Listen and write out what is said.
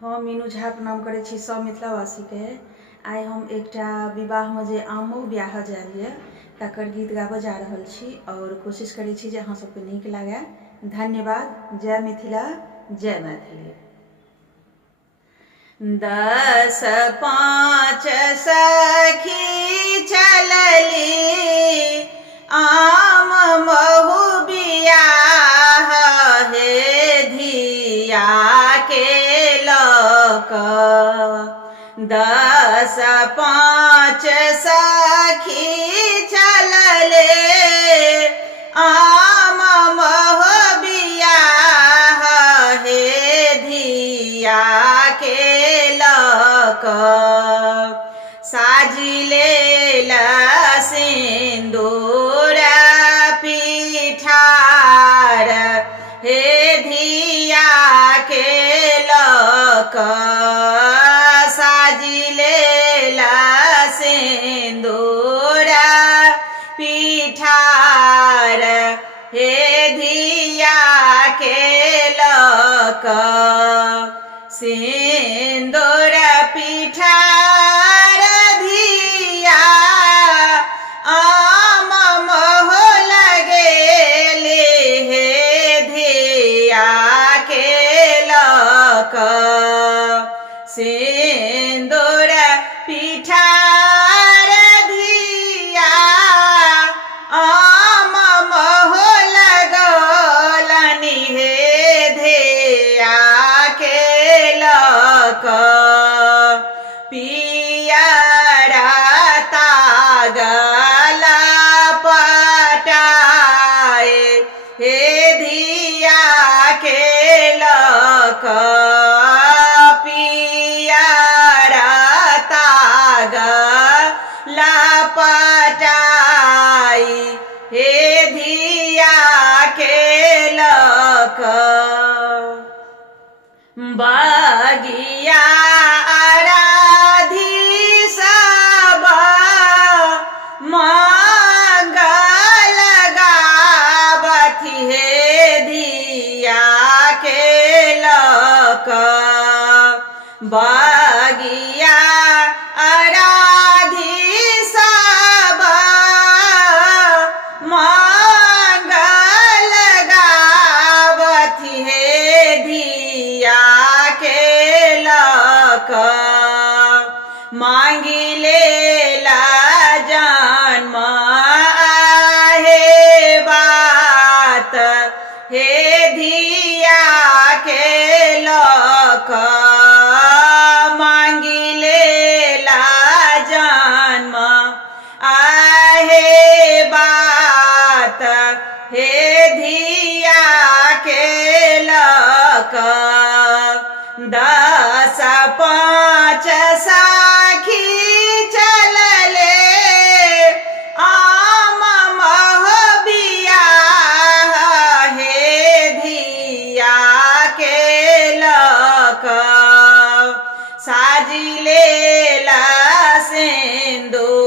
हम मीनू झा प्रणाम करै छी सब मिथिलावासी के। आइ हम एकटा विवाह में जे आमो ब्याह जायल ये तकर गीत गाबऽ जा रहल छी और कोशिश करै छी जे अहाँ सबके नीक लागे। धन्यवाद। जय मिथिला, जय मैथिली। 10 5 सखी चलली आम महु बियाह हे धिया के लक। 10 5 सखी चलले आम महु बियाह हे धिया के लक। साजिले सिंदूर पिठार हे धिया के लक। साजिले सिंदूर पिठार हे धिया के लक। सिंदूर पिठार धिया आम मोह लगेले हे धिया के लक। सिंदूर पिठार धिया आम मोह लगलनि हे धिया के लक। पियरा तागल पटाए हे धिया के लक। पियरा तागल पटाई हे धिया के लक। बगिया आराधी सब मंगल गावथि हे धिया के लक। बगिया आराधी सब मंगल गावथि हे धिया के लक। मांगिले जन्म आहे बात हे धिया के लक। मांगिले जन्म आहे बात हे धिया के लक। 10 5 सखी चलले आम मह बियाह हे धिया के लक। साजिले सिंदूर